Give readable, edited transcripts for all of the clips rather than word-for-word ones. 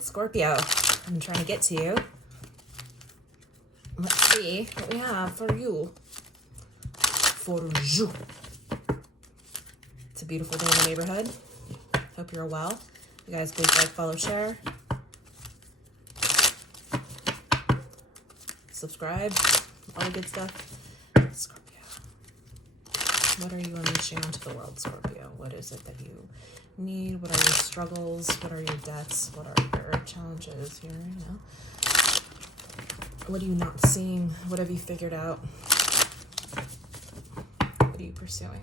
Alright, Scorpio, I'm trying to get to you. Let's see what we have for you. For you. It's a beautiful day in the neighborhood. Hope you're well. You guys please like, follow, share. Subscribe. All the good stuff. Scorpio. What are you unleashing into the world, Scorpio? What is it that you need? What are your struggles? What are your debts? What are your challenges here? You know? What are you not seeing? What have you figured out? What are you pursuing?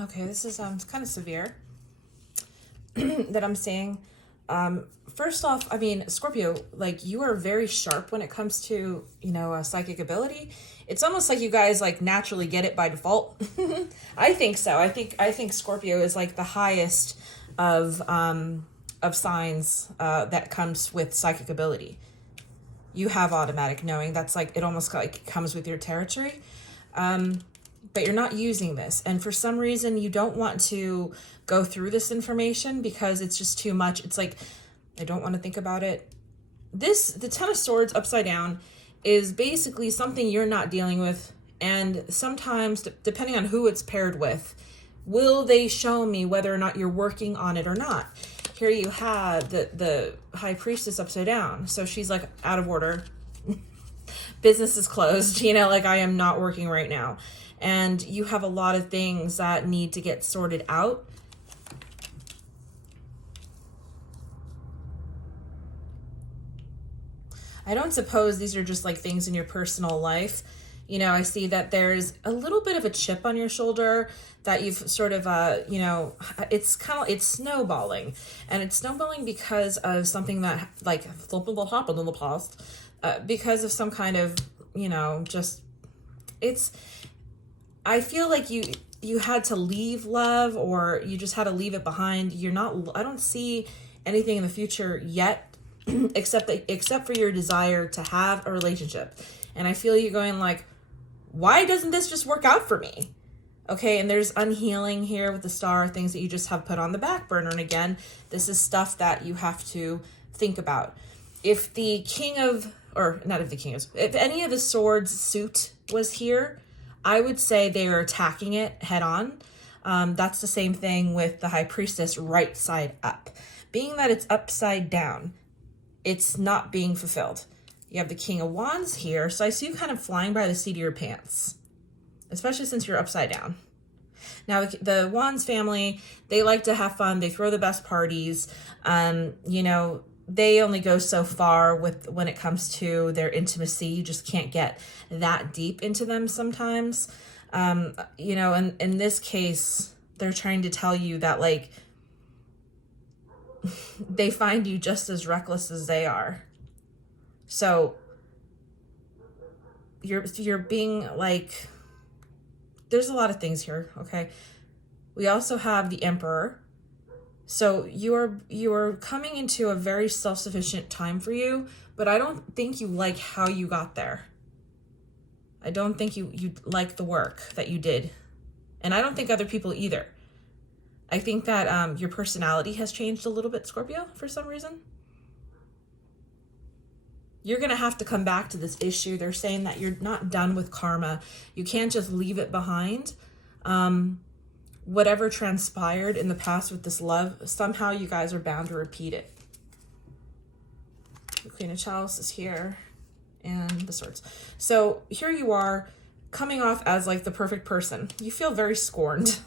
Okay, this is kind of severe that I'm seeing. First off, I mean, Scorpio, like, you are very sharp when it comes to, you know, psychic ability. It's almost like you guys like naturally get it by default. I think so. I think Scorpio is like the highest of signs that comes with psychic ability. You have automatic knowing. That's like, it almost like comes with your territory. But you're not using this. And for some reason, you don't want to go through this information because it's just too much. It's like, I don't want to think about it. The Ten of Swords upside down is basically something you're not dealing with. And sometimes, depending on who it's paired with, will they show me whether or not you're working on it or not? Here you have the High Priestess upside down. So she's like out of order. Business is closed. You know, like, I am not working right now. And you have a lot of things that need to get sorted out. I don't suppose these are just like things in your personal life. You know, I see that there's a little bit of a chip on your shoulder that you've sort of, you know, it's snowballing. And it's snowballing because of something that like happened in the past. Because of some kind of, you know, just, I feel like you had to leave love, or you just had to leave it behind. I don't see anything in the future yet, except for your desire to have a relationship. And I feel you going like, why doesn't this just work out for me? Okay, and there's unhealing here with the star, things that you just have put on the back burner. And again, this is stuff that you have to think about. If the if any of the swords suit was here, I would say they are attacking it head on. That's the same thing with the High Priestess right side up. Being that it's upside down, it's not being fulfilled. You have the King of Wands here, so I see you kind of flying by the seat of your pants, especially since you're upside down. Now, the Wands family, they like to have fun. They throw the best parties. You know, they only go so far when it comes to their intimacy. You just can't get that deep into them sometimes. You know, and in this case, they're trying to tell you that, like, they find you just as reckless as they are. So you're being like, there's a lot of things here, okay? We also have the Emperor. So you're coming into a very self-sufficient time for you, but I don't think you like how you got there. I don't think you like the work that you did. And I don't think other people either. I think that your personality has changed a little bit, Scorpio, for some reason. You're going to have to come back to this issue. They're saying that you're not done with karma. You can't just leave it behind. Whatever transpired in the past with this love, somehow you guys are bound to repeat it. The Queen of Chalice is here, and the Swords. So here you are. coming off as like the perfect person. You feel very scorned.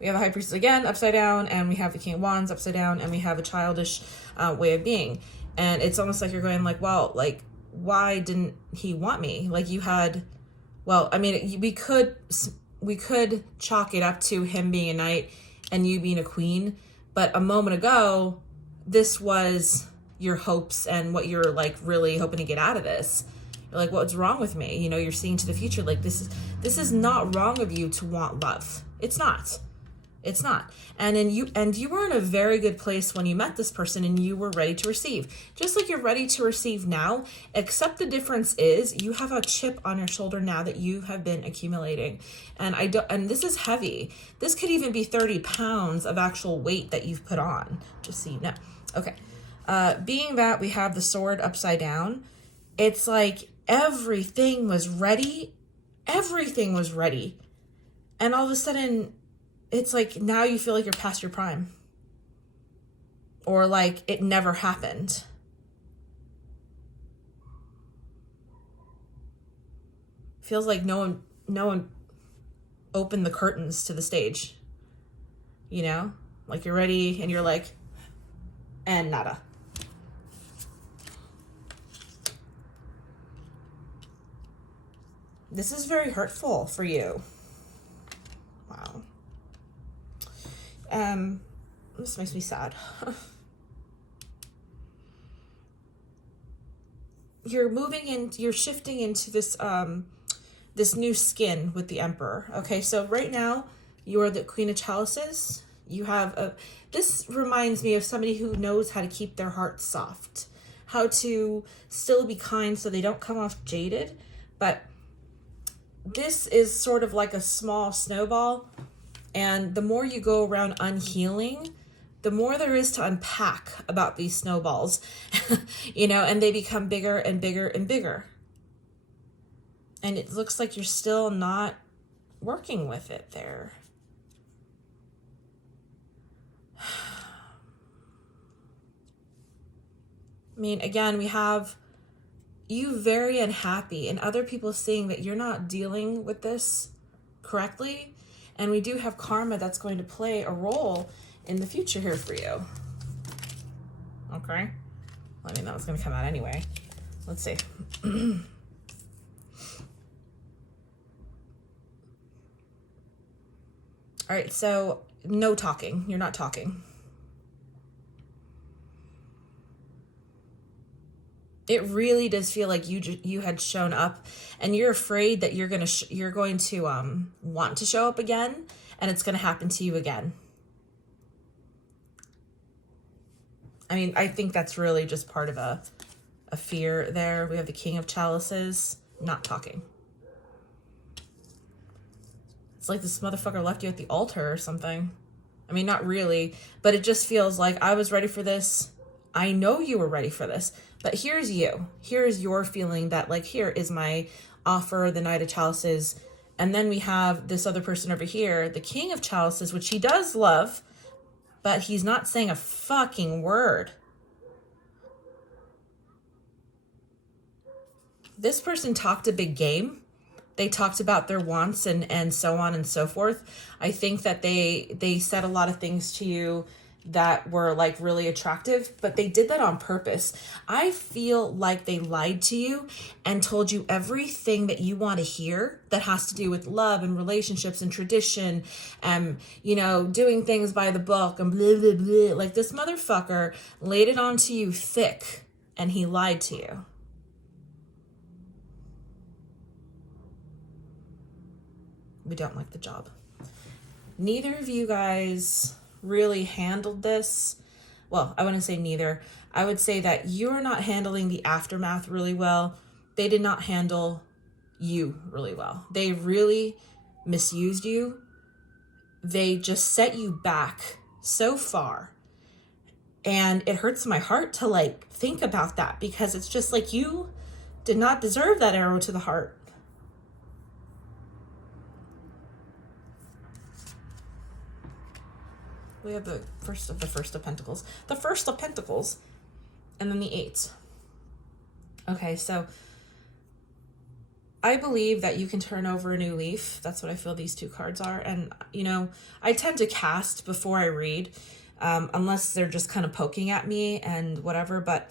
We have a High Priestess again, upside down, and we have the King of Wands upside down, and we have a childish way of being. And it's almost like you're going like, well, like, why didn't he want me? Like, you had, well, I mean, we could chalk it up to him being a knight and you being a queen. But a moment ago, this was your hopes and what you're like really hoping to get out of this. You're like, what's wrong with me? You know, you're seeing to the future. Like, this is not wrong of you to want love. It's not. It's not. And you were in a very good place when you met this person and you were ready to receive. Just like you're ready to receive now, except the difference is you have a chip on your shoulder now that you have been accumulating. And this is heavy. This could even be 30 pounds of actual weight that you've put on, just so you know. Okay. Being that we have the sword upside down, it's like everything was ready. Everything was ready. And all of a sudden, it's like now you feel like you're past your prime. Or like it never happened. Feels like no one opened the curtains to the stage. You know? Like you're ready and you're like, and nada. This is very hurtful for you. Wow. This makes me sad. You're shifting into this this new skin with the Emperor. Okay, so right now you are the Queen of Chalices. You have this reminds me of somebody who knows how to keep their heart soft, how to still be kind so they don't come off jaded, but this is sort of like a small snowball, and the more you go around unhealing, the more there is to unpack about these snowballs, you know, and they become bigger and bigger and bigger. And it looks like you're still not working with it there. I mean, again, we have you very unhappy and other people seeing that you're not dealing with this correctly. And we do have karma that's going to play a role in the future here for you. Okay. I mean, that was going to come out anyway. Let's see. All right. So no talking. You're not talking. It really does feel like you had shown up, and you're afraid that you're going to want to show up again, and it's going to happen to you again. I mean, I think that's really just part of a fear there. We have the King of Chalices, not talking. It's like this motherfucker left you at the altar or something. I mean, not really, but it just feels like I was ready for this. I know you were ready for this, but here's you. Here's your feeling that like, here is my offer, the Knight of Chalices. And then we have this other person over here, the King of Chalices, which he does love, but he's not saying a fucking word. This person talked a big game. They talked about their wants and so on and so forth. I think that they said a lot of things to you that were like really attractive, but they did that on purpose. I feel like they lied to you and told you everything that you want to hear that has to do with love and relationships and tradition and, you know, doing things by the book and blah, blah, blah. Like this motherfucker laid it onto you thick and he lied to you. We don't like the job. Neither of you guys really handled this. Well, I wouldn't say neither. I would say that you're not handling the aftermath really well. They did not handle you really well. They really misused you. They just set you back so far. And it hurts my heart to like think about that, because it's just like you did not deserve that arrow to the heart. We have the first of Pentacles. The first of Pentacles. And then the 8. Okay, so I believe that you can turn over a new leaf. That's what I feel these two cards are. And, you know, I tend to cast before I read, unless they're just kind of poking at me and whatever. But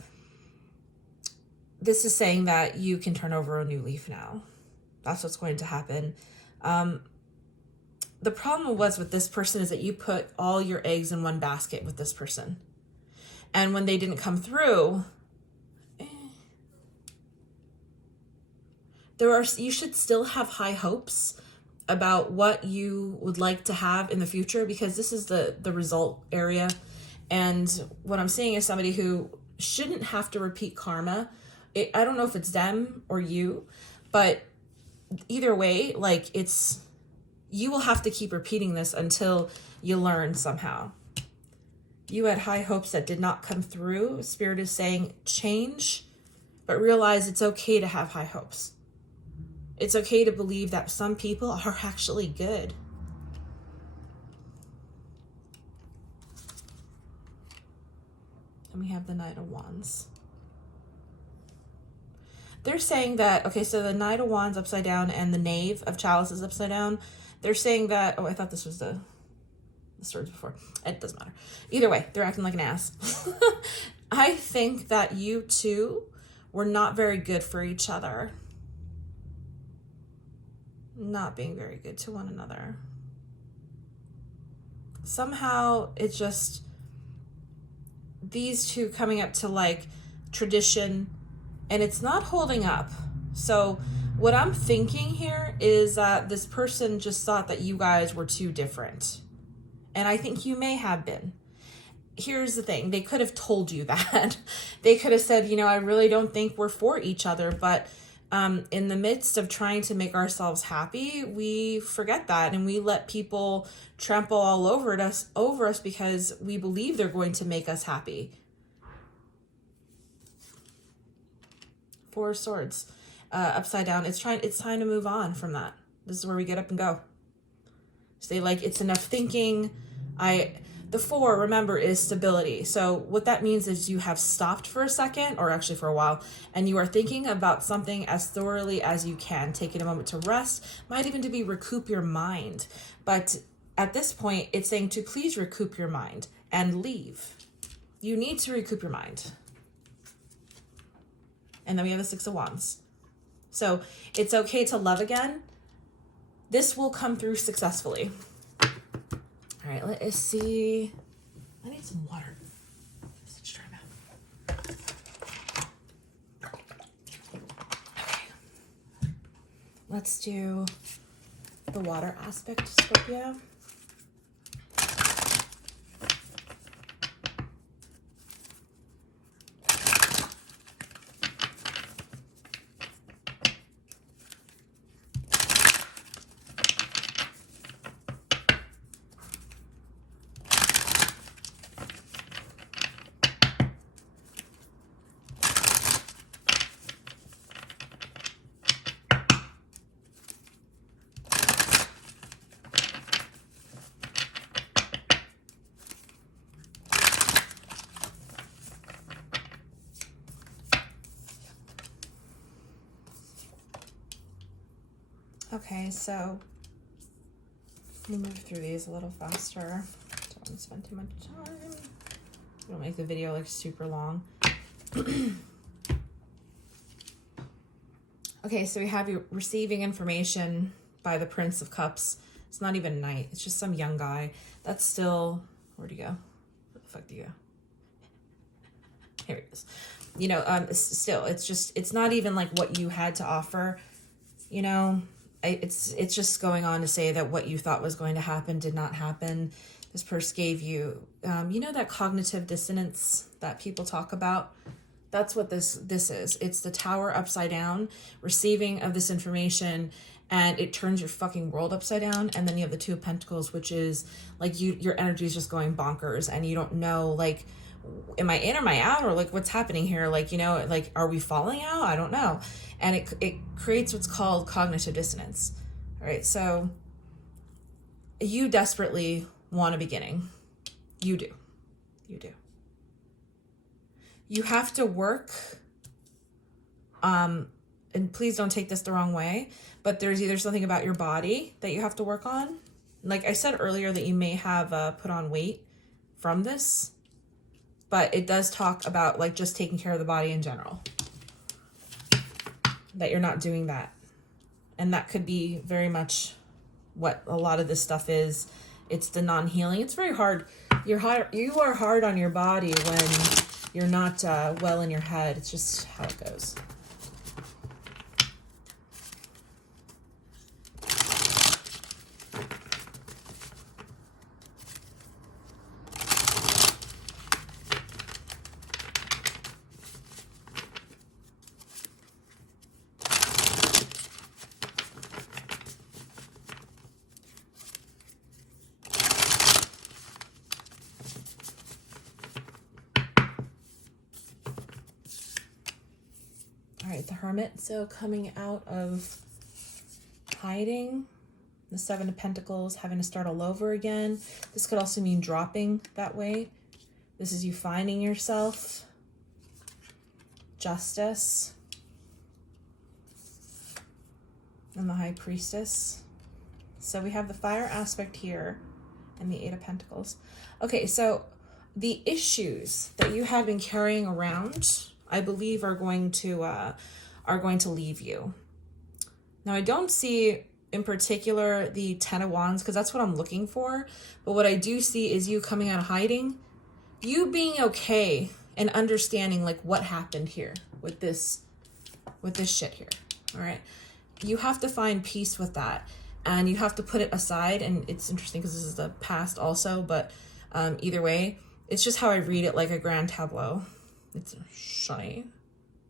this is saying that you can turn over a new leaf now. That's what's going to happen. The problem was with this person is that you put all your eggs in one basket with this person. And when they didn't come through, you should still have high hopes about what you would like to have in the future, because this is the result area. And what I'm seeing is somebody who shouldn't have to repeat karma. I don't know if it's them or you, but either way, like, you will have to keep repeating this until you learn somehow. You had high hopes that did not come through. Spirit is saying change, but realize it's okay to have high hopes. It's okay to believe that some people are actually good. And we have the Knight of Wands. They're saying that, okay, so the Knight of Wands upside down and the Knave of Chalices upside down, they're saying that, oh, I thought this was the swords before. It doesn't matter. Either way, they're acting like an ass. I think that you two were not very good for each other. Not being very good to one another. Somehow it's just these two coming up to like tradition, and it's not holding up. So what I'm thinking here is that this person just thought that you guys were too different. And I think you may have been. Here's the thing. They could have told you that. They could have said, you know, I really don't think we're for each other, but in the midst of trying to make ourselves happy, we forget that and we let people trample all over us because we believe they're going to make us happy. Four of Swords upside down. It's time to move on from that. This is where we get up and go. Say like it's enough thinking. The 4, remember, is stability. So what that means is you have stopped for a second, or actually for a while, and you are thinking about something as thoroughly as you can, taking a moment to rest, might even to be recoup your mind. But at this point, it's saying to please recoup your mind and leave. You need to recoup your mind. And then we have the 6 of Wands. So it's okay to love again. This will come through successfully. All right, let us see. I need some water. Such dry mouth. Okay. Let's do the water aspect, Scorpio. Okay, so let me move through these a little faster. Don't want to spend too much time. Don't make the video like super long. Okay, so we have you receiving information by the Prince of Cups. It's not even Knight. It's just some young guy. That's still... Where'd he go? Where the fuck did he go? Here he is. You know, still, it's just... It's not even like what you had to offer, you know... It's just going on to say that what you thought was going to happen did not happen. This person gave you, you know, that cognitive dissonance that people talk about? That's what this is. It's the Tower upside down, receiving of this information, and it turns your fucking world upside down. And then you have the 2 of Pentacles, which is like your energy is just going bonkers, and you don't know, like, am I in or am I out, or like what's happening here? Like, you know, like, are we falling out? I don't know. And it creates what's called cognitive dissonance. All right, so you desperately want a beginning. You do. You have to work and please don't take this the wrong way, but there's either something about your body that you have to work on. Like I said earlier, that you may have put on weight from this, but it does talk about like just taking care of the body in general, that you're not doing that. And that could be very much what a lot of this stuff is. It's the non-healing. It's very hard. You are hard on your body when you're not well in your head. It's just how it goes. The Hermit, so coming out of hiding, the Seven of Pentacles, having to start all over again. This could also mean dropping that way. This is you finding yourself. Justice. And the High Priestess. So we have the fire aspect here and the Eight of Pentacles. Okay, so the issues that you have been carrying around, I believe, are going to leave you. Now, I don't see in particular the Ten of Wands, because that's what I'm looking for. But what I do see is you coming out of hiding, you being okay and understanding like what happened here with this shit here. All right. You have to find peace with that, and you have to put it aside. And it's interesting because this is the past also, but either way, it's just how I read it, like a grand tableau. It's shiny.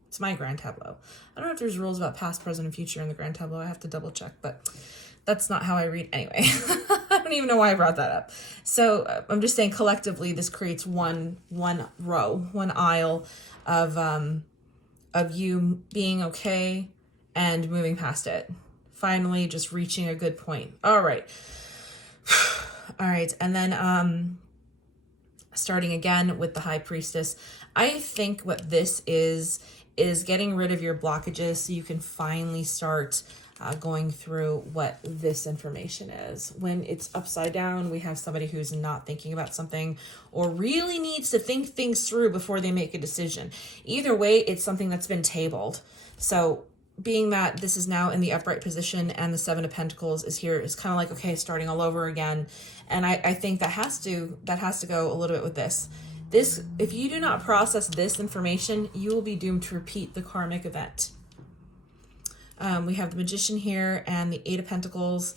It's my grand tableau. I don't know if there's rules about past, present, and future in the grand tableau. I have to double check, but that's not how I read anyway. I don't even know why I brought that up. So I'm just saying collectively, this creates one row, one aisle of you being okay and moving past it. Finally, just reaching a good point. All right. All right. And then starting again with the High Priestess. I think what this is getting rid of your blockages so you can finally start going through what this information is. When it's upside down, we have somebody who's not thinking about something or really needs to think things through before they make a decision. Either way, it's something that's been tabled. So being that this is now in the upright position and the Seven of Pentacles is here, it's kind of like, okay, starting all over again. And I think that has to go a little bit with this. This, if you do not process this information, you will be doomed to repeat the karmic event. We have the Magician here and the Eight of Pentacles.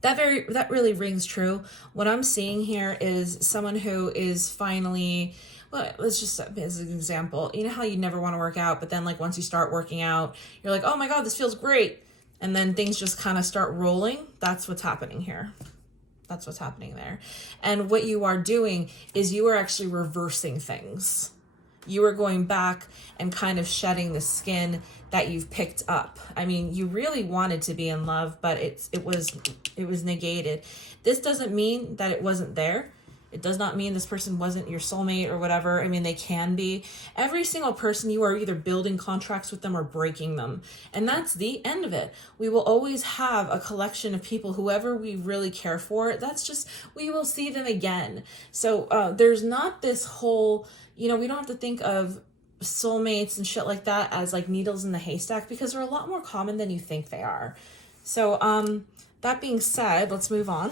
That really rings true. What I'm seeing here is someone who is finally, well, let's just as an example, you know how you never want to work out, but then like once you start working out, you're like, oh my God, this feels great. And then things just kind of start rolling. That's what's happening here. That's what's happening there. And what you are doing is you are actually reversing things. You are going back and kind of shedding the skin that you've picked up. I mean, you really wanted to be in love, but it was negated. This doesn't mean that it wasn't there. It does not mean this person wasn't your soulmate or whatever. I mean, they can be. Every single person, you are either building contracts with them or breaking them. And that's the end of it. We will always have a collection of people, whoever we really care for. That's just, we will see them again. So there's not this whole, we don't have to think of soulmates and shit like that as like needles in the haystack, because they're a lot more common than you think they are. So that being said, let's move on.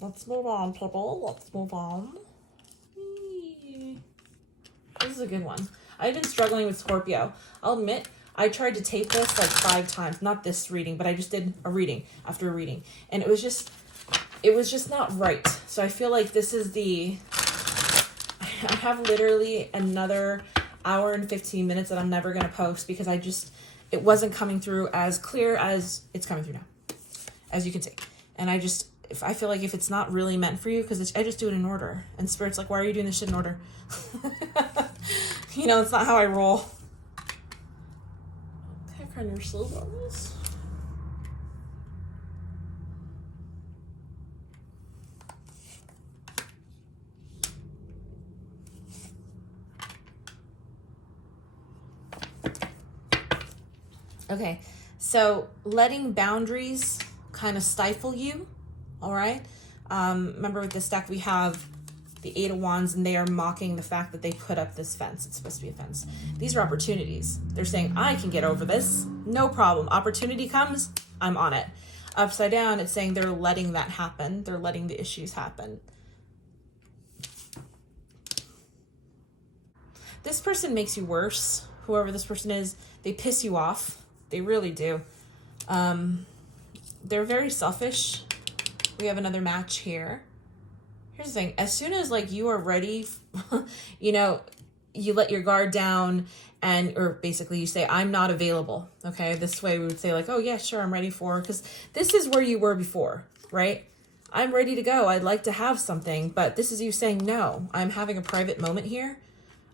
Let's move on, people. Let's move on. This is a good one. I've been struggling with Scorpio. I'll admit, I tried to tape this like 5 times. Not this reading, but I just did a reading after a reading. And it was just not right. So I feel like this is I have literally another hour and 15 minutes that I'm never going to post because it wasn't coming through as clear as it's coming through now, as you can see. And I feel like if it's not really meant for you, because I just do it in order. And Spirit's like, why are you doing this shit in order? It's not how I roll. Heck on your slow bubbles. Okay, so letting boundaries kind of stifle you, all right? Remember with this deck we have the Eight of Wands, and they are mocking the fact that they put up this fence. It's supposed to be a fence. These are opportunities. They're saying, I can get over this. No problem. Opportunity comes, I'm on it. Upside down, it's saying they're letting that happen. They're letting the issues happen. This person makes you worse. Whoever this person is, they piss you off. They really do. They're very selfish. We have another match here. Here's the thing. As soon as like you are ready, you know, you let your guard down or basically you say, I'm not available. Okay. This way we would say like, oh yeah, sure. I'm ready for, because this is where you were before, right? I'm ready to go. I'd like to have something, but this is you saying, no, I'm having a private moment here.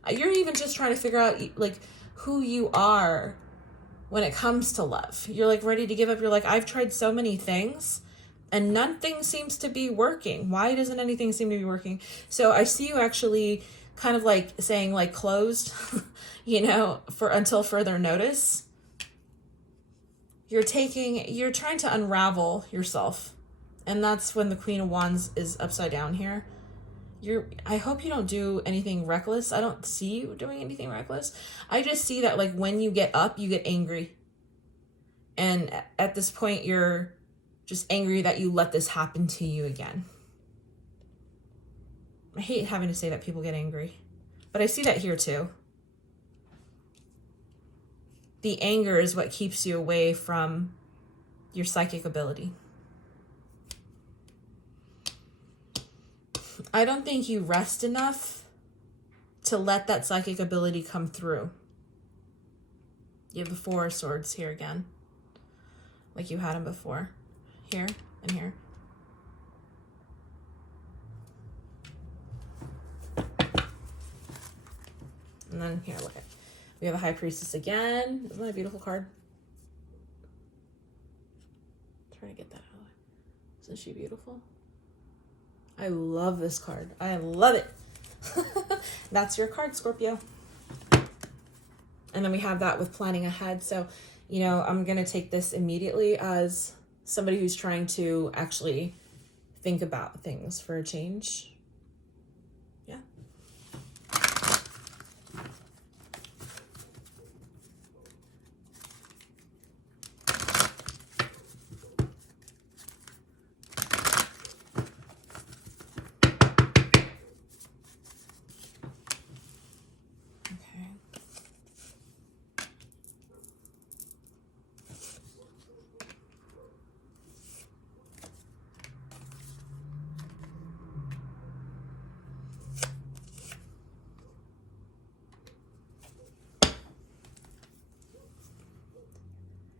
You're even just trying to figure out like who you are when it comes to love. You're like ready to give up. You're like, I've tried so many things and nothing seems to be working. Why doesn't anything seem to be working? So I see you actually kind of like saying like closed, you know, for until further notice. You're trying to unravel yourself. And that's when the Queen of Wands is upside down here. I hope you don't do anything reckless. I don't see you doing anything reckless. I just see that like when you get up, you get angry. And at this point, you're just angry that you let this happen to you again. I hate having to say that people get angry, but I see that here too. The anger is what keeps you away from your psychic ability. I don't think you rest enough to let that psychic ability come through. You have the Four of Swords here again, like you had them before. Here and here. And then here, look at, we have a High Priestess again. Isn't that a beautiful card? I'm trying to get that out of the way. Isn't she beautiful? I love this card. I love it. That's your card, Scorpio. And then we have that with planning ahead. So, you know, I'm going to take this immediately as somebody who's trying to actually think about things for a change. Yeah.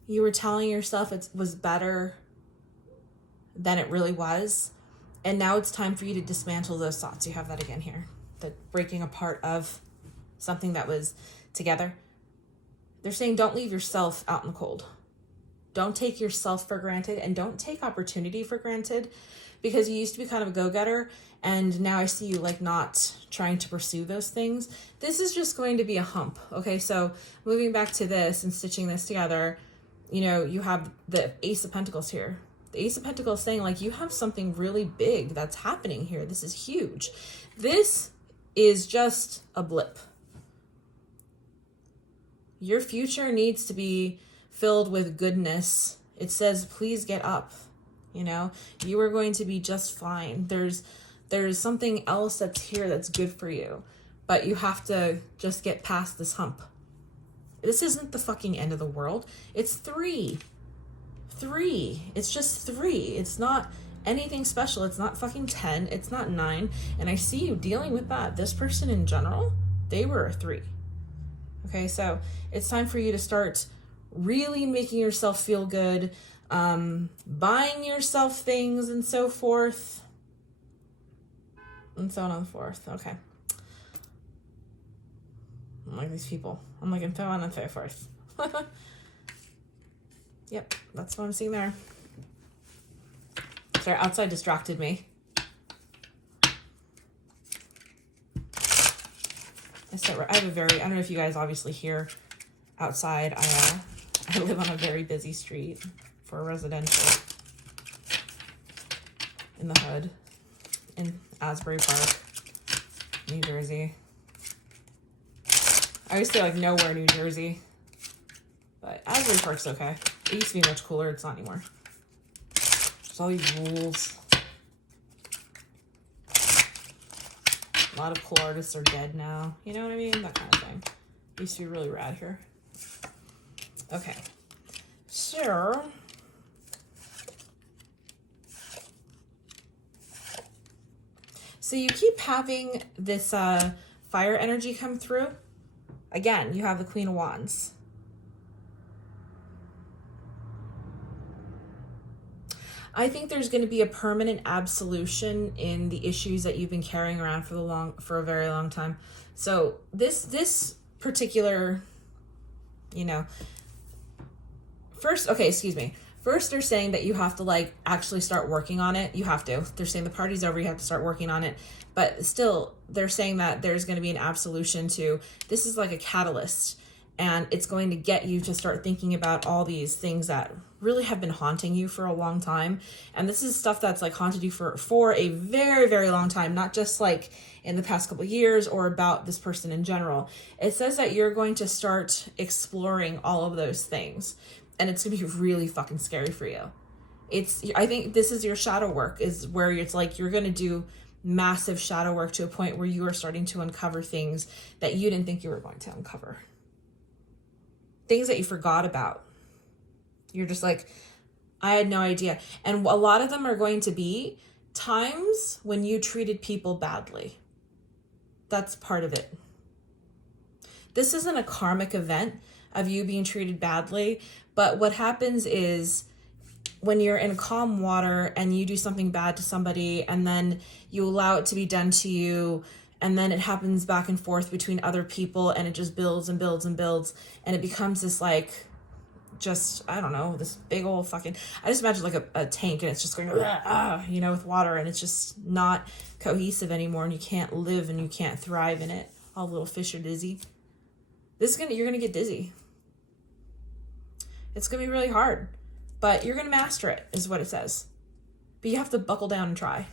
You were telling yourself it was better than it really was. And now it's time for you to dismantle those thoughts. You have that again here. The breaking apart of something that was together. They're saying don't leave yourself out in the cold. Don't take yourself for granted and don't take opportunity for granted, because you used to be kind of a go-getter and now I see you like not trying to pursue those things. This is just going to be a hump. Okay, so moving back to this and stitching this together, you know, you have the Ace of Pentacles here. The Ace of Pentacles saying like you have something really big that's happening here. This is huge. This is just a blip. Your future needs to be filled with goodness. It says, please get up. You know, you are going to be just fine. There's something else that's here that's good for you, but you have to just get past this hump. This isn't the fucking end of the world. It's 3. It's just 3. It's not anything special. It's not fucking 10. It's not 9. And I see you dealing with that. This person in general, they were a 3. Okay, so it's time for you to start really making yourself feel good, buying yourself things and so forth. And so on and so forth. Okay. I'm like these people. I'm like, and so on and so forth. Yep, that's what I'm seeing there. Sorry, outside distracted me. I have a very, I don't know if you guys obviously hear outside. I I live on a very busy street for a residential in the hood in Asbury Park, New Jersey. I always say like nowhere New Jersey, but Asbury Park's okay. It used to be much cooler. It's not anymore. There's all these rules. A lot of cool artists are dead now. You know what I mean? That kind of thing. It used to be really rad here. Okay. So, you keep having this fire energy come through. Again, you have the Queen of Wands. I think there's going to be a permanent absolution in the issues that you've been carrying around for a very long time. So this particular, you know, first, they're saying that you have to like actually start working on it. You have to. They're saying the party's over. You have to start working on it. But still, they're saying that there's going to be an absolution to, this is like a catalyst. And it's going to get you to start thinking about all these things that really have been haunting you for a long time. And this is stuff that's like haunted you for a very, very long time, not just like in the past couple of years or about this person in general. It says that you're going to start exploring all of those things. And it's going to be really fucking scary for you. I think this is your shadow work, is where it's like you're going to do massive shadow work to a point where you are starting to uncover things that you didn't think you were going to uncover. Things that you forgot about. You're just like, I had no idea. And a lot of them are going to be times when you treated people badly. That's part of it. This isn't a karmic event of you being treated badly, but what happens is when you're in calm water and you do something bad to somebody and then you allow it to be done to you, and then it happens back and forth between other people and it just builds and builds and builds. And it becomes this like, just, I don't know, this big old fucking, I just imagine like a tank and it's just going, you know, with water, and it's just not cohesive anymore and you can't live and you can't thrive in it. All the little fish are dizzy. You're going to get dizzy. It's going to be really hard, but you're going to master it is what it says. But you have to buckle down and try.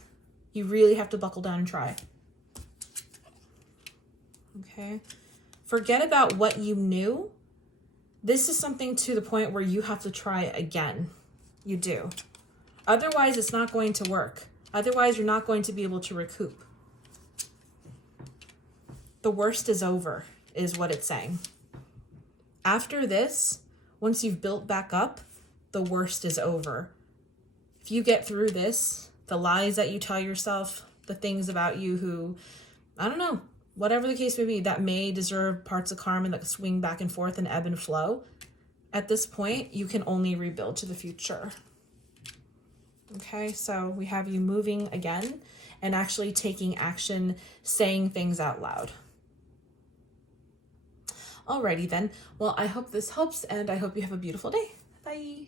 You really have to buckle down and try. Okay. Forget about what you knew. This is something to the point where you have to try again. You do. Otherwise, it's not going to work. Otherwise, you're not going to be able to recoup. The worst is over, is what it's saying. After this, once you've built back up, the worst is over. If you get through this, the lies that you tell yourself, the things about you who, I don't know, whatever the case may be, that may deserve parts of karma that swing back and forth and ebb and flow. At this point, you can only rebuild to the future. Okay, so we have you moving again and actually taking action, saying things out loud. Alrighty then. Well, I hope this helps and I hope you have a beautiful day. Bye.